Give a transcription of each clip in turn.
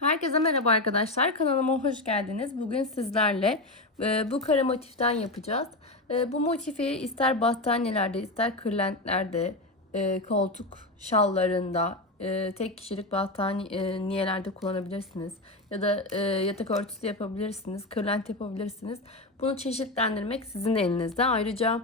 Herkese merhaba arkadaşlar. Kanalıma hoş geldiniz. Bugün sizlerle e, bu kare motiften yapacağız. E, bu motifi ister battaniyelerde, ister kırlentlerde, e, koltuk şallarında, e, tek kişilik battaniyelerde kullanabilirsiniz. Ya da e, yatak örtüsü yapabilirsiniz, kırlent yapabilirsiniz. Bunu çeşitlendirmek sizin elinizde. Ayrıca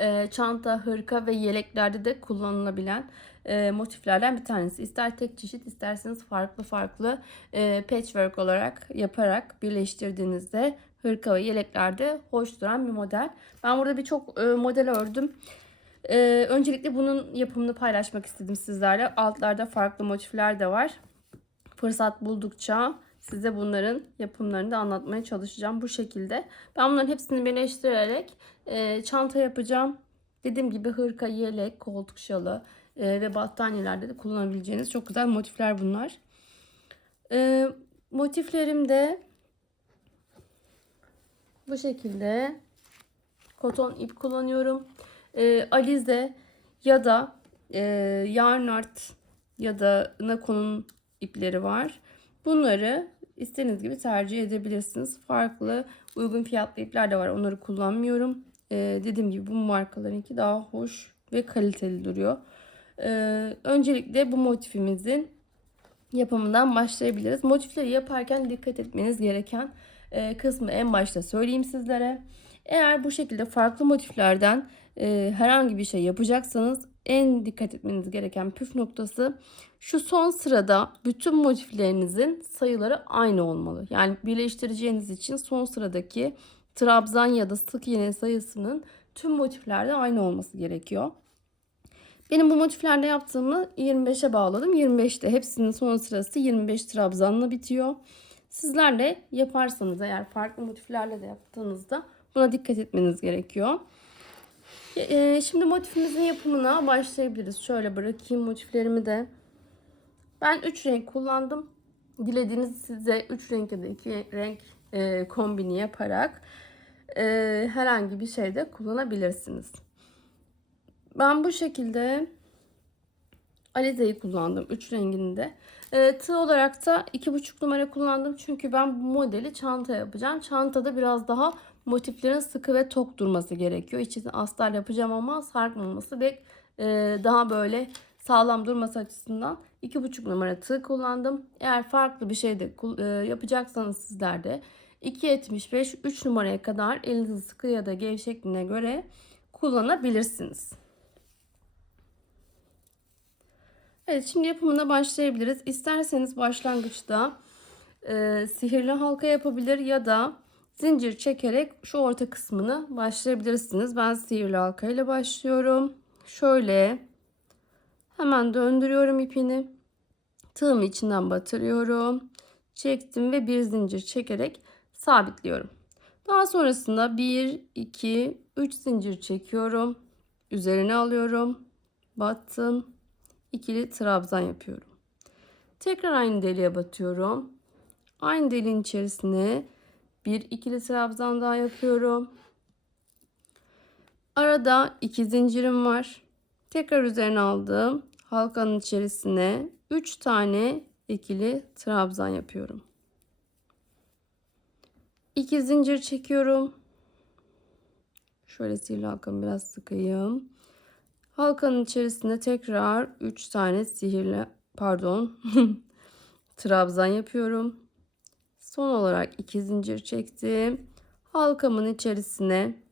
e, çanta, hırka ve yeleklerde de kullanılabilen e, motiflerden bir tanesi. İster tek çeşit isterseniz farklı farklı e, patchwork olarak yaparak birleştirdiğinizde hırka ve yeleklerde hoş duran bir model. Ben burada birçok e, model ördüm. E, öncelikle bunun yapımını paylaşmak istedim sizlerle. Altlarda farklı motifler de var. Fırsat buldukça size bunların yapımlarını da anlatmaya çalışacağım bu şekilde. Ben bunların hepsini birleştirerek e, çanta yapacağım. Dediğim gibi hırka, yelek, koltuk şalı e, ve battaniyelerde de kullanabileceğiniz çok güzel motifler bunlar. E, motiflerim de bu şekilde koton ip kullanıyorum. E, alize ya da e, yarn art ya da nakonun ipleri var. Bunları istediğiniz gibi tercih edebilirsiniz. Farklı uygun fiyatlı ipler de var. Onları kullanmıyorum. Ee, dediğim gibi bu markalarınki daha hoş ve kaliteli duruyor. Ee, öncelikle bu motifimizin yapımından başlayabiliriz. Motifleri yaparken dikkat etmeniz gereken e, kısmı en başta söyleyeyim sizlere. Eğer bu şekilde farklı motiflerden e, herhangi bir şey yapacaksanız en dikkat etmeniz gereken püf noktası şu son sırada bütün motiflerinizin sayıları aynı olmalı. Yani birleştireceğiniz için son sıradaki trabzan ya da sık iğne sayısının tüm motiflerde aynı olması gerekiyor. Benim bu motiflerde yaptığımı 25'e bağladım. 25'te hepsinin son sırası 25 trabzanla bitiyor. Sizler de yaparsanız eğer farklı motiflerle de yaptığınızda buna dikkat etmeniz gerekiyor. Ee, şimdi motifimizin yapımına başlayabiliriz. Şöyle bırakayım motiflerimi de. Ben 3 renk kullandım. Dilediğiniz size 3 renk ya da 2 renk e, kombini yaparak e, herhangi bir şeyde kullanabilirsiniz. Ben bu şekilde alizeyi kullandım 3 renginde. E, tığ olarak da 2,5 numara kullandım. Çünkü ben bu modeli çanta yapacağım. Çantada biraz daha motiflerin sıkı ve tok durması gerekiyor. İçine astar yapacağım ama sarkmaması ve e, daha böyle sağlam durması açısından 2,5 numara tığ kullandım. Eğer farklı bir şey de e, yapacaksanız sizler de 2.75 3 numaraya kadar elinizi sıkı ya da gevşekliğine göre kullanabilirsiniz. Evet şimdi yapımına başlayabiliriz. İsterseniz başlangıçta e, sihirli halka yapabilir ya da zincir çekerek şu orta kısmını başlayabilirsiniz. Ben sihirli halka ile başlıyorum. Şöyle hemen döndürüyorum ipini. Tığımı içinden batırıyorum. Çektim ve bir zincir çekerek sabitliyorum. Daha sonrasında 1, 2, 3 zincir çekiyorum. Üzerine alıyorum. Battım. İkili trabzan yapıyorum. Tekrar aynı deliğe batıyorum. Aynı deliğin içerisine bir ikili trabzan daha yapıyorum. Arada iki zincirim var. Tekrar üzerine aldım. Halkanın içerisine 3 tane ikili trabzan yapıyorum. 2 zincir çekiyorum. Şöyle sihirli halkamı biraz sıkayım. Halkanın içerisine tekrar 3 tane sihirli pardon trabzan yapıyorum. Son olarak 2 zincir çektim. Halkamın içerisine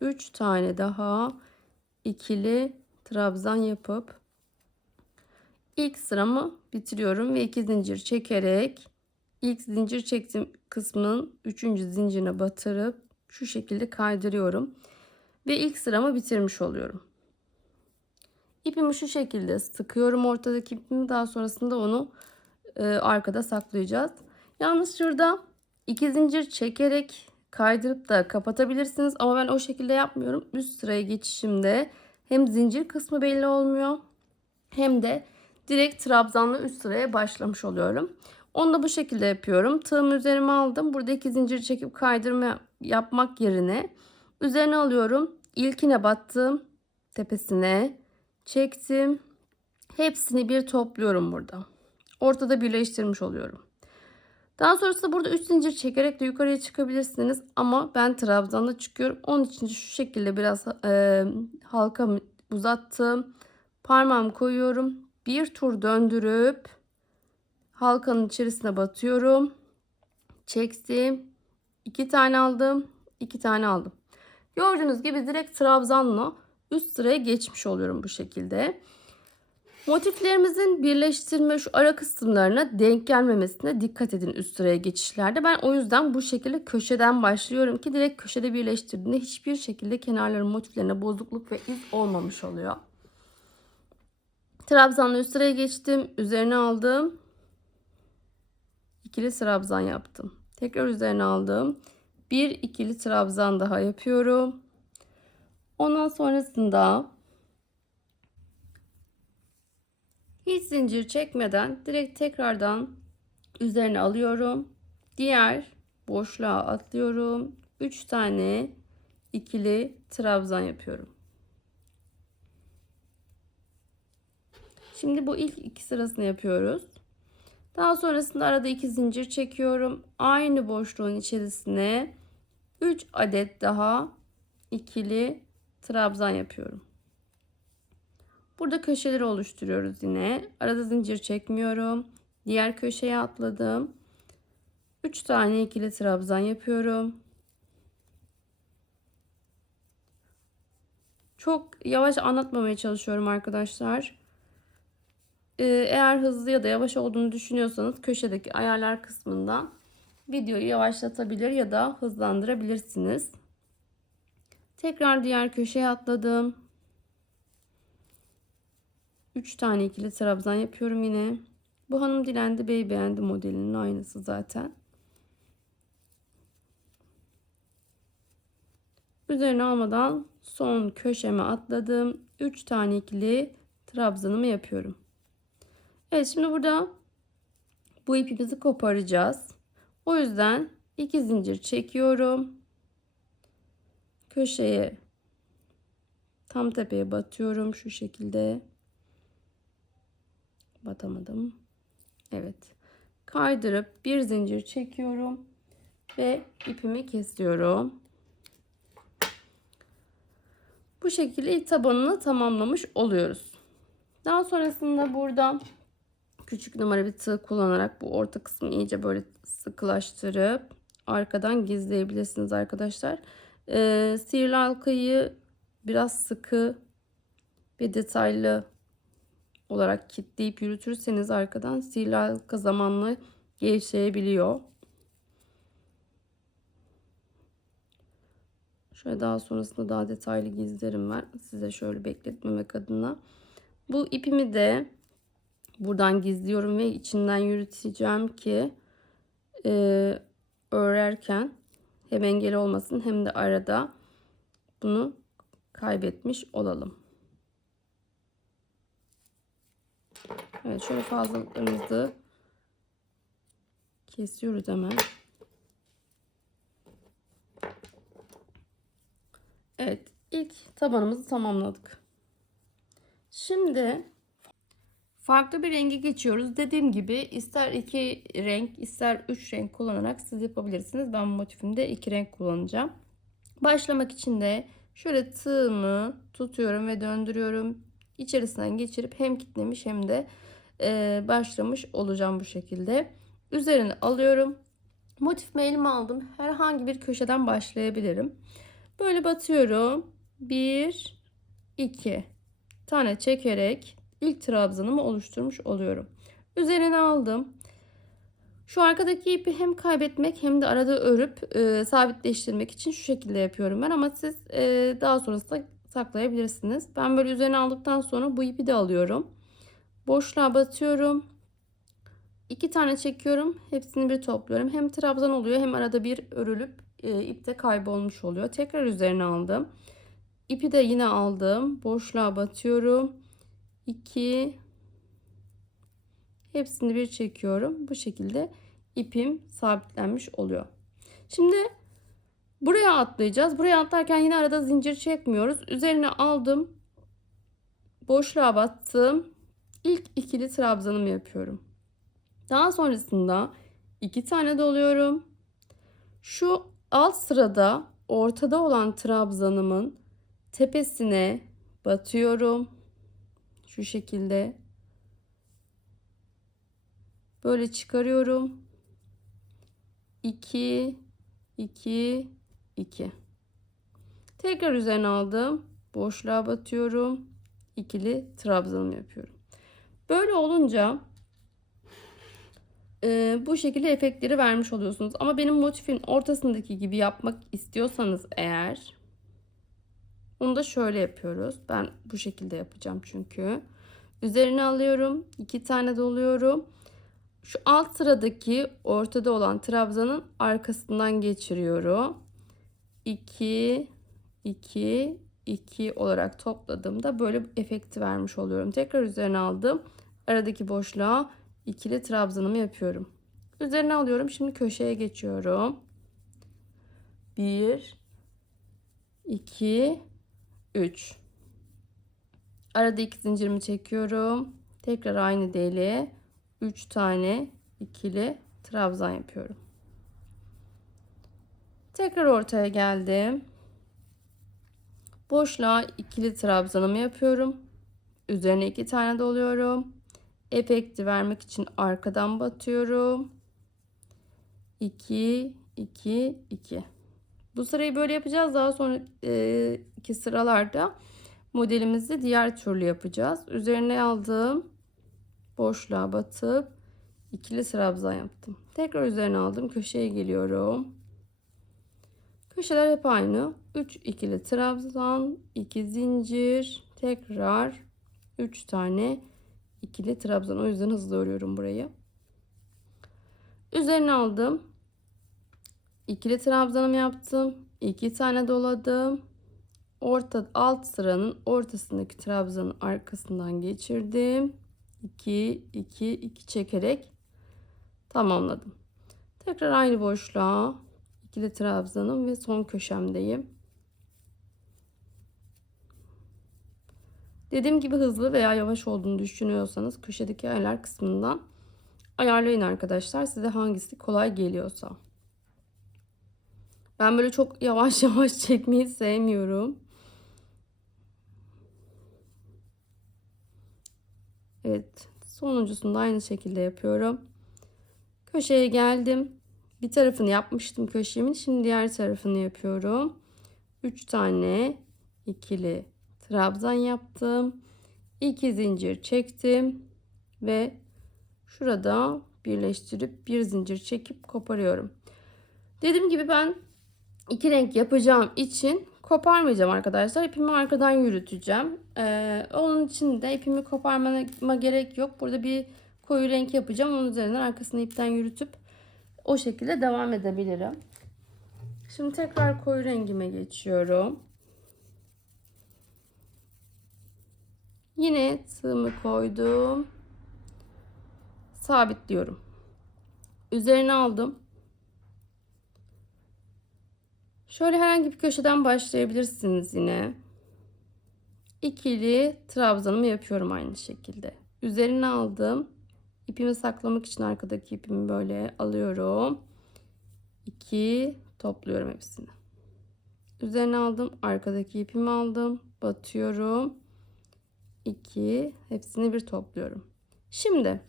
3 tane daha ikili trabzan yapıp ilk sıramı bitiriyorum ve 2 zincir çekerek ilk zincir çektiğim kısmın 3. zincirine batırıp şu şekilde kaydırıyorum ve ilk sıramı bitirmiş oluyorum. İpimi şu şekilde sıkıyorum ortadaki ipimi daha sonrasında onu e, arkada saklayacağız. Yalnız şurada iki zincir çekerek kaydırıp da kapatabilirsiniz. Ama ben o şekilde yapmıyorum. Üst sıraya geçişimde hem zincir kısmı belli olmuyor hem de direkt trabzanla üst sıraya başlamış oluyorum. Onu da bu şekilde yapıyorum. Tığımı üzerime aldım. Burada iki zincir çekip kaydırma yapmak yerine üzerine alıyorum. İlkine battım. Tepesine çektim. Hepsini bir topluyorum burada. ortada birleştirmiş oluyorum. Daha sonrasında burada 3 zincir çekerek de yukarıya çıkabilirsiniz. Ama ben trabzanla çıkıyorum. Onun için şu şekilde biraz e, halka uzattım. Parmağımı koyuyorum. Bir tur döndürüp halkanın içerisine batıyorum. Çektim. 2 tane aldım. 2 tane aldım. Gördüğünüz gibi direkt trabzanla üst sıraya geçmiş oluyorum bu şekilde. Motiflerimizin birleştirme şu ara kısımlarına denk gelmemesine dikkat edin üst sıraya geçişlerde. Ben o yüzden bu şekilde köşeden başlıyorum ki direkt köşede birleştirdiğinde hiçbir şekilde kenarların motiflerine bozukluk ve iz olmamış oluyor. Trabzanla üst sıraya geçtim. Üzerine aldım. İkili trabzan yaptım. Tekrar üzerine aldım. Bir ikili trabzan daha yapıyorum. Ondan sonrasında hiç zincir çekmeden direkt tekrardan üzerine alıyorum. Diğer boşluğa atlıyorum. 3 tane ikili trabzan yapıyorum. Şimdi bu ilk iki sırasını yapıyoruz. Daha sonrasında arada iki zincir çekiyorum. Aynı boşluğun içerisine 3 adet daha ikili trabzan yapıyorum. Burada köşeleri oluşturuyoruz yine. Arada zincir çekmiyorum. Diğer köşeye atladım. 3 tane ikili trabzan yapıyorum. Çok yavaş anlatmamaya çalışıyorum arkadaşlar. Ee, eğer hızlı ya da yavaş olduğunu düşünüyorsanız köşedeki ayarlar kısmından videoyu yavaşlatabilir ya da hızlandırabilirsiniz. Tekrar diğer köşeye atladım. 3 tane ikili trabzan yapıyorum yine. Bu hanım dilendi bey beğendi modelinin aynısı zaten. Üzerine almadan son köşeme atladım. 3 tane ikili trabzanımı yapıyorum. Evet şimdi burada bu ipimizi koparacağız. O yüzden iki zincir çekiyorum. Köşeye tam tepeye batıyorum şu şekilde. Batamadım. Evet. Kaydırıp bir zincir çekiyorum ve ipimi kesiyorum. Bu şekilde ilk tabanını tamamlamış oluyoruz. Daha sonrasında burada küçük numara bir tığ kullanarak bu orta kısmı iyice böyle sıkılaştırıp arkadan gizleyebilirsiniz arkadaşlar. Ee, sihirli halkayı biraz sıkı ve detaylı olarak kitleyip yürütürseniz arkadan sihirli halka zamanla gevşeyebiliyor. Şöyle daha sonrasında daha detaylı gizlerim var. Size şöyle bekletmemek adına. Bu ipimi de buradan gizliyorum ve içinden yürüteceğim ki e, örerken hem engel olmasın hem de arada bunu kaybetmiş olalım. Evet şöyle fazlalıklarımızı kesiyoruz hemen. Evet ilk tabanımızı tamamladık. Şimdi farklı bir renge geçiyoruz. Dediğim gibi ister iki renk ister üç renk kullanarak siz yapabilirsiniz. Ben bu motifimde iki renk kullanacağım. Başlamak için de şöyle tığımı tutuyorum ve döndürüyorum. İçerisinden geçirip hem kitlemiş hem de e, başlamış olacağım bu şekilde. Üzerine alıyorum. Motifimi elime aldım. Herhangi bir köşeden başlayabilirim. Böyle batıyorum. 1 2 tane çekerek ilk trabzanımı oluşturmuş oluyorum. Üzerine aldım. Şu arkadaki ipi hem kaybetmek hem de arada örüp e, sabitleştirmek için şu şekilde yapıyorum ben ama siz e, daha sonrasında saklayabilirsiniz. Ben böyle üzerine aldıktan sonra bu ipi de alıyorum. Boşluğa batıyorum. İki tane çekiyorum. Hepsini bir topluyorum. Hem trabzan oluyor hem arada bir örülüp e, ip de kaybolmuş oluyor. Tekrar üzerine aldım. İpi de yine aldım. Boşluğa batıyorum. 2 hepsini bir çekiyorum. Bu şekilde ipim sabitlenmiş oluyor. Şimdi buraya atlayacağız. Buraya atlarken yine arada zincir çekmiyoruz. Üzerine aldım. Boşluğa battım. İlk ikili trabzanımı yapıyorum. Daha sonrasında iki tane doluyorum. Şu alt sırada ortada olan trabzanımın tepesine batıyorum. Şu şekilde. Böyle çıkarıyorum. 2 2 2 Tekrar üzerine aldım. Boşluğa batıyorum. İkili trabzanımı yapıyorum. Böyle olunca e, bu şekilde efektleri vermiş oluyorsunuz. Ama benim motifin ortasındaki gibi yapmak istiyorsanız eğer onu da şöyle yapıyoruz. Ben bu şekilde yapacağım çünkü. Üzerine alıyorum. iki tane doluyorum. Şu alt sıradaki ortada olan trabzanın arkasından geçiriyorum. 2 2 2 olarak topladığımda böyle efekti vermiş oluyorum. Tekrar üzerine aldım. Aradaki boşluğa ikili trabzanımı yapıyorum. Üzerine alıyorum. Şimdi köşeye geçiyorum. 1 2 3 Arada iki zincirimi çekiyorum. Tekrar aynı deliğe 3 tane ikili trabzan yapıyorum. Tekrar ortaya geldim. Boşluğa ikili trabzanımı yapıyorum. Üzerine iki tane doluyorum. Efekti vermek için arkadan batıyorum. 2 2 2. Bu sırayı böyle yapacağız. Daha sonra iki sıralarda modelimizi diğer türlü yapacağız. Üzerine aldığım boşluğa batıp ikili trabzan yaptım. Tekrar üzerine aldım. Köşeye geliyorum. Köşeler hep aynı. 3 ikili trabzan, 2 zincir, tekrar 3 tane ikili trabzan. O yüzden hızlı örüyorum burayı. Üzerine aldım. İkili trabzanımı yaptım. 2 tane doladım. Orta alt sıranın ortasındaki trabzanın arkasından geçirdim. 2 2 2 çekerek tamamladım. Tekrar aynı boşluğa ikili trabzanım ve son köşemdeyim. Dediğim gibi hızlı veya yavaş olduğunu düşünüyorsanız köşedeki ayarlar kısmından ayarlayın arkadaşlar. Size hangisi kolay geliyorsa. Ben böyle çok yavaş yavaş çekmeyi sevmiyorum. Evet. Sonuncusunu da aynı şekilde yapıyorum. Köşeye geldim. Bir tarafını yapmıştım köşemin. Şimdi diğer tarafını yapıyorum. 3 tane ikili trabzan yaptım. 2 zincir çektim ve şurada birleştirip bir zincir çekip koparıyorum. Dediğim gibi ben iki renk yapacağım için koparmayacağım arkadaşlar. İpimi arkadan yürüteceğim. Ee, onun için de ipimi koparmama gerek yok. Burada bir koyu renk yapacağım. Onun üzerinden arkasını ipten yürütüp o şekilde devam edebilirim. Şimdi tekrar koyu rengime geçiyorum. Yine tığımı koydum. Sabitliyorum. Üzerine aldım. Şöyle herhangi bir köşeden başlayabilirsiniz yine. İkili trabzanımı yapıyorum aynı şekilde. Üzerine aldım. İpimi saklamak için arkadaki ipimi böyle alıyorum. 2 topluyorum hepsini. Üzerine aldım. Arkadaki ipimi aldım. Batıyorum. 2 hepsini bir topluyorum. Şimdi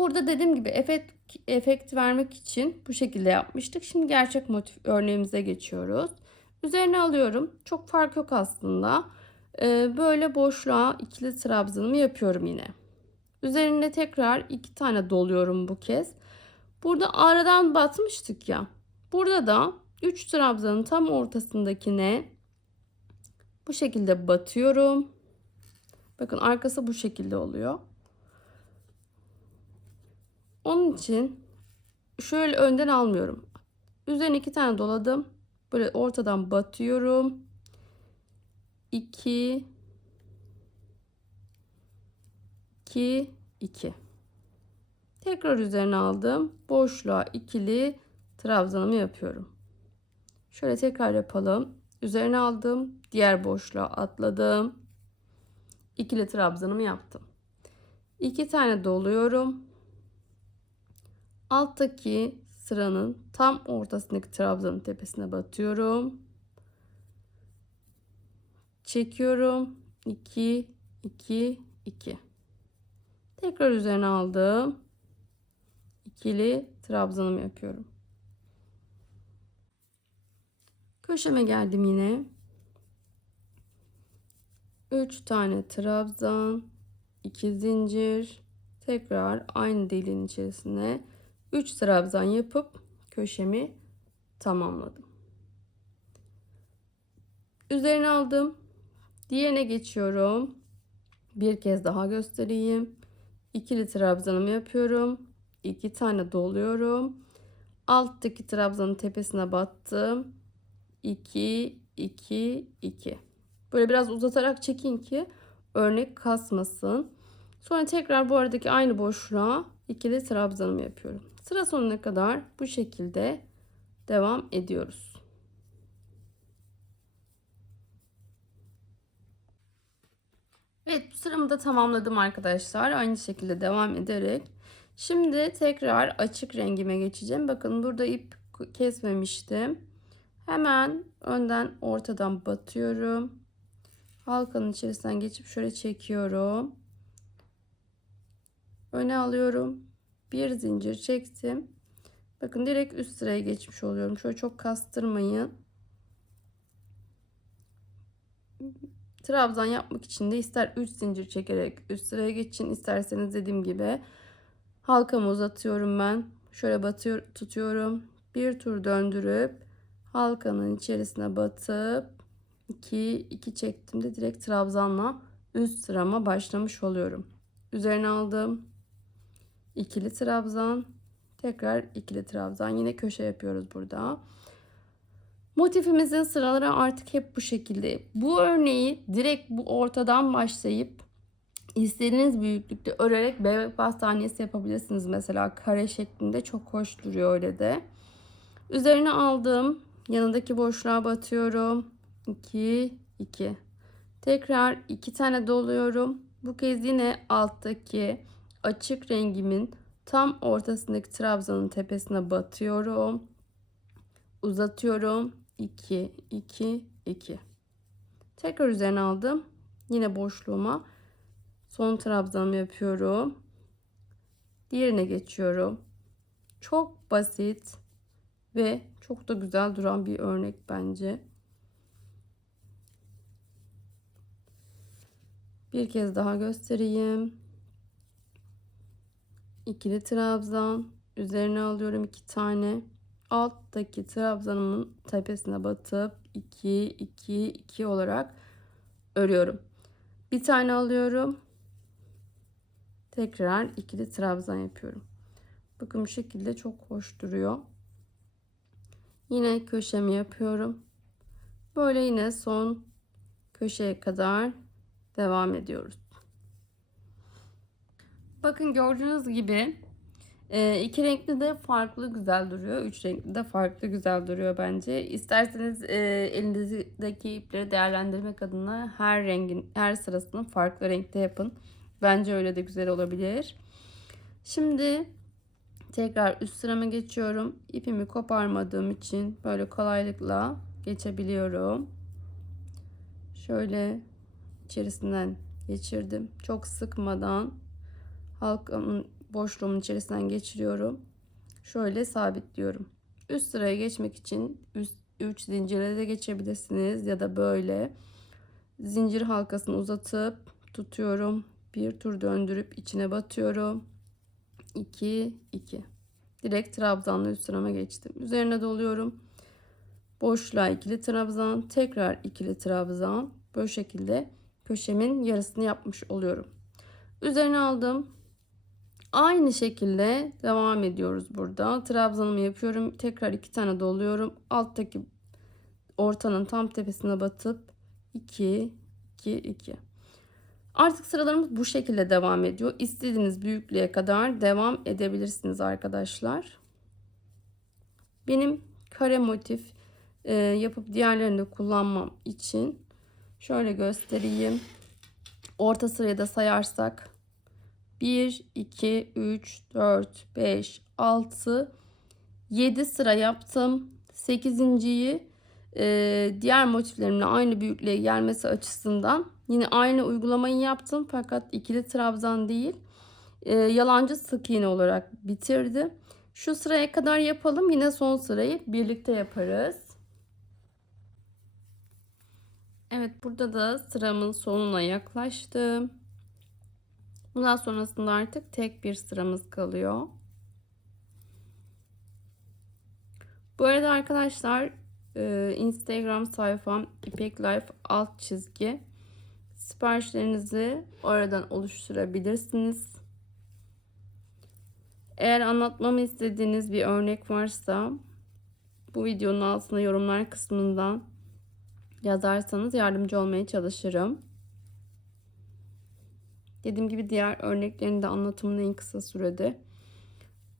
burada dediğim gibi efekt, efekt vermek için bu şekilde yapmıştık. Şimdi gerçek motif örneğimize geçiyoruz. Üzerine alıyorum. Çok fark yok aslında. Ee, böyle boşluğa ikili trabzanımı yapıyorum yine. Üzerine tekrar iki tane doluyorum bu kez. Burada aradan batmıştık ya. Burada da 3 trabzanın tam ortasındakine bu şekilde batıyorum. Bakın arkası bu şekilde oluyor. Onun için şöyle önden almıyorum. Üzerine iki tane doladım. Böyle ortadan batıyorum. 2 2 2 tekrar üzerine aldım. Boşluğa ikili trabzanımı yapıyorum. Şöyle tekrar yapalım. Üzerine aldım. Diğer boşluğa atladım. İkili trabzanımı yaptım. İki tane doluyorum alttaki sıranın tam ortasındaki trabzanın tepesine batıyorum. Çekiyorum. 2 2 2. Tekrar üzerine aldım. İkili trabzanımı yapıyorum. Köşeme geldim yine. 3 tane trabzan, 2 zincir, tekrar aynı deliğin içerisine 3 trabzan yapıp köşemi tamamladım. Üzerine aldım. Diğerine geçiyorum. Bir kez daha göstereyim. İkili trabzanımı yapıyorum. 2 tane doluyorum. Alttaki trabzanın tepesine battım. 2 2 2. Böyle biraz uzatarak çekin ki örnek kasmasın. Sonra tekrar bu aradaki aynı boşluğa ikili trabzanımı yapıyorum. Sıra sonuna kadar bu şekilde devam ediyoruz. Evet sıramı da tamamladım arkadaşlar. Aynı şekilde devam ederek. Şimdi tekrar açık rengime geçeceğim. Bakın burada ip kesmemiştim. Hemen önden ortadan batıyorum. Halkanın içerisinden geçip şöyle çekiyorum. Öne alıyorum. Bir zincir çektim. Bakın direkt üst sıraya geçmiş oluyorum. Şöyle çok kastırmayın. Trabzan yapmak için de ister 3 zincir çekerek üst sıraya geçin isterseniz dediğim gibi halkamı uzatıyorum ben. Şöyle batıyor, tutuyorum. Bir tur döndürüp halkanın içerisine batıp 2 2 çektiğimde direkt trabzanla üst sırama başlamış oluyorum. Üzerine aldım. İkili trabzan, tekrar ikili trabzan. Yine köşe yapıyoruz burada. Motifimizin sıraları artık hep bu şekilde. Bu örneği direkt bu ortadan başlayıp istediğiniz büyüklükte örerek bebek bastaniyesi yapabilirsiniz. Mesela kare şeklinde çok hoş duruyor öyle de. Üzerine aldım. Yanındaki boşluğa batıyorum. 2 2. Tekrar 2 tane doluyorum. Bu kez yine alttaki açık rengimin tam ortasındaki trabzanın tepesine batıyorum. Uzatıyorum. 2 2 2. Tekrar üzerine aldım. Yine boşluğuma son trabzanımı yapıyorum. Diğerine geçiyorum. Çok basit ve çok da güzel duran bir örnek bence. Bir kez daha göstereyim. İkili trabzan. Üzerine alıyorum iki tane. Alttaki trabzanımın tepesine batıp 2 2 2 olarak örüyorum. Bir tane alıyorum. Tekrar ikili trabzan yapıyorum. Bakın bu şekilde çok hoş duruyor. Yine köşemi yapıyorum. Böyle yine son köşeye kadar devam ediyoruz. Bakın gördüğünüz gibi e, iki renkli de farklı güzel duruyor. Üç renkli de farklı güzel duruyor bence. İsterseniz e, elinizdeki ipleri değerlendirmek adına her rengin her sırasını farklı renkte yapın. Bence öyle de güzel olabilir. Şimdi tekrar üst sırama geçiyorum. İpimi koparmadığım için böyle kolaylıkla geçebiliyorum. Şöyle içerisinden geçirdim. Çok sıkmadan halkamın boşluğumun içerisinden geçiriyorum. Şöyle sabitliyorum. Üst sıraya geçmek için üst 3 zincire de geçebilirsiniz ya da böyle zincir halkasını uzatıp tutuyorum. Bir tur döndürüp içine batıyorum. 2 2. Direkt trabzanla üst sırama geçtim. Üzerine doluyorum. Boşluğa ikili trabzan, tekrar ikili trabzan. Böyle şekilde köşemin yarısını yapmış oluyorum. Üzerine aldım. Aynı şekilde devam ediyoruz burada. Trabzanımı yapıyorum. Tekrar iki tane doluyorum. Alttaki ortanın tam tepesine batıp 2 2 2. Artık sıralarımız bu şekilde devam ediyor. İstediğiniz büyüklüğe kadar devam edebilirsiniz arkadaşlar. Benim kare motif e, yapıp diğerlerini kullanmam için Şöyle göstereyim. Orta sırayı da sayarsak 1, 2, 3, 4, 5, 6, 7 sıra yaptım. 8.yi e, diğer motiflerimle aynı büyüklüğe gelmesi açısından yine aynı uygulamayı yaptım. Fakat ikili trabzan değil e, yalancı sık iğne olarak bitirdim. Şu sıraya kadar yapalım. Yine son sırayı birlikte yaparız. Evet burada da sıramın sonuna yaklaştım. Bundan sonrasında artık tek bir sıramız kalıyor. Bu arada arkadaşlar e, Instagram sayfam İpek Life alt çizgi siparişlerinizi oradan oluşturabilirsiniz. Eğer anlatmamı istediğiniz bir örnek varsa bu videonun altına yorumlar kısmından yazarsanız yardımcı olmaya çalışırım. Dediğim gibi diğer örneklerini de anlatımını en kısa sürede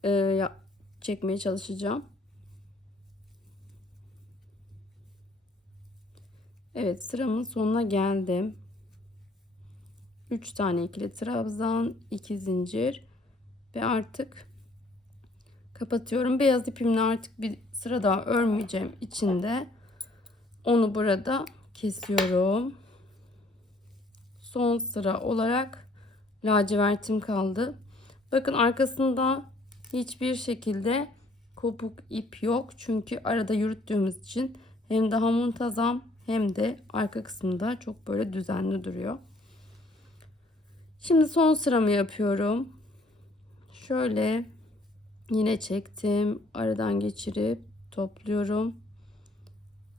e, çekmeye çalışacağım. Evet sıramın sonuna geldim. 3 tane ikili trabzan, 2 zincir ve artık kapatıyorum. Beyaz ipimle artık bir sıra daha örmeyeceğim içinde. Onu burada kesiyorum. Son sıra olarak lacivertim kaldı. Bakın arkasında hiçbir şekilde kopuk ip yok. Çünkü arada yürüttüğümüz için hem daha muntazam hem de arka kısmında çok böyle düzenli duruyor. Şimdi son sıramı yapıyorum. Şöyle yine çektim. Aradan geçirip topluyorum.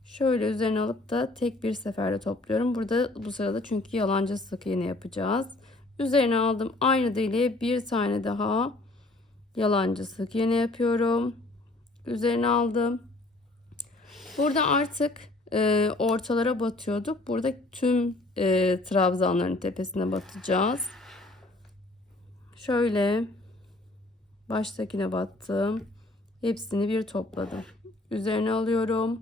Şöyle üzerine alıp da tek bir seferde topluyorum. Burada bu sırada çünkü yalancı sık iğne yapacağız. Üzerine aldım. Aynı deliğe bir tane daha yalancı sık iğne yapıyorum. Üzerine aldım. Burada artık e, ortalara batıyorduk. Burada tüm e, trabzanların tepesine batacağız. Şöyle baştakine battım. Hepsini bir topladım. Üzerine alıyorum.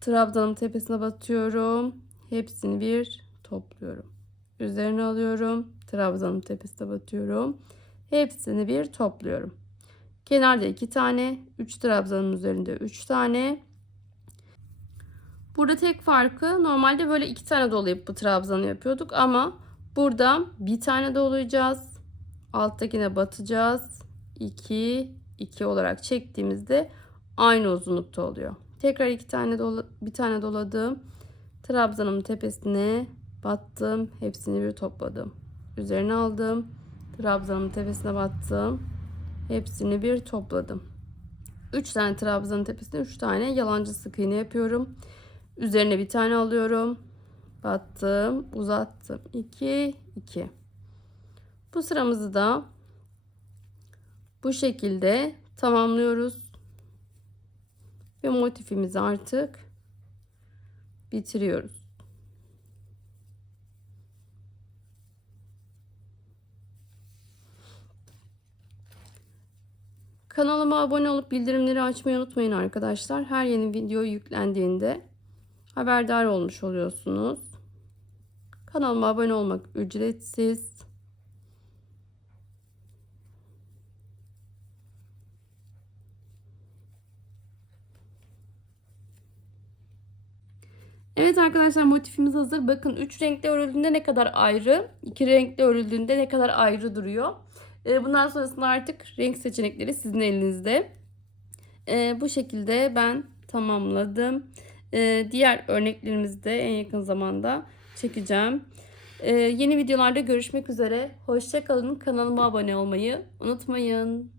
Trabzanın tepesine batıyorum. Hepsini bir topluyorum. Üzerine alıyorum. Trabzanın tepesine batıyorum. Hepsini bir topluyorum. Kenarda iki tane. Üç trabzanın üzerinde üç tane. Burada tek farkı normalde böyle iki tane dolayıp bu trabzanı yapıyorduk ama burada bir tane dolayacağız. Alttakine batacağız. 2 2 olarak çektiğimizde aynı uzunlukta oluyor. Tekrar iki tane dola, bir tane doladım. Trabzanımın tepesine battım. Hepsini bir topladım. Üzerine aldım. Trabzanımın tepesine battım. Hepsini bir topladım. 3 tane trabzanın tepesine 3 tane yalancı sık iğne yapıyorum. Üzerine bir tane alıyorum. Battım, uzattım. 2 2. Bu sıramızı da bu şekilde tamamlıyoruz. Ve motifimizi artık bitiriyoruz. Kanalıma abone olup bildirimleri açmayı unutmayın arkadaşlar. Her yeni video yüklendiğinde haberdar olmuş oluyorsunuz. Kanalıma abone olmak ücretsiz. Evet arkadaşlar motifimiz hazır. Bakın 3 renkli örüldüğünde ne kadar ayrı, 2 renkli örüldüğünde ne kadar ayrı duruyor. Ee, bundan sonrasında artık renk seçenekleri sizin elinizde. Ee, bu şekilde ben tamamladım. Ee, diğer örneklerimizi de en yakın zamanda çekeceğim. Yeni videolarda görüşmek üzere. Hoşçakalın. Kanalıma abone olmayı unutmayın.